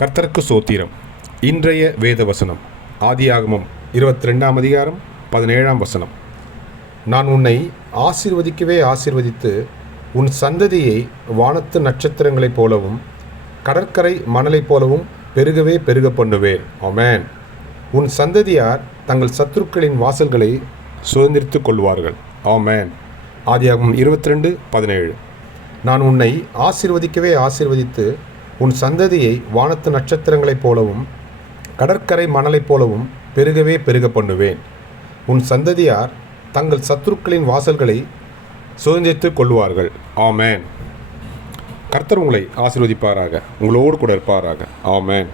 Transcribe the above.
கர்த்தருக்கு சோத்திரம். இன்றைய வேத வசனம் ஆதியாகமம் இருபத்தி ரெண்டாம் அதிகாரம் பதினேழாம் வசனம். நான் உன்னை ஆசீர்வதிக்கவே ஆசீர்வதித்து உன் சந்ததியை வானத்து நட்சத்திரங்களைப் போலவும் கடற்கரை மணலைப் போலவும் பெருகவே பெருக பண்ணுவேன். ஆமேன். உன் சந்ததியார் தங்கள் சத்துருக்களின் வாசல்களை சுதந்திரித்துக் கொள்வார்கள். ஆமேன். ஆதியாகமம் இருபத்தி ரெண்டு பதினேழு. நான் உன்னை ஆசீர்வதிக்கவே ஆசீர்வதித்து உன் சந்ததியை வானத்து நட்சத்திரங்களைப் போலவும் கடற்கரை மணலைப் போலவும் பெருகவே பெருக பண்ணுவேன். உன் சந்ததியார் தங்கள் சத்துருக்களின் வாசல்களை சுதந்திரித்துக் கொள்வார்கள். ஆமேன். கர்த்தர் உங்களை ஆசீர்வதிப்பாராக. உங்களோடு கூட இருப்பாராக. ஆமேன்.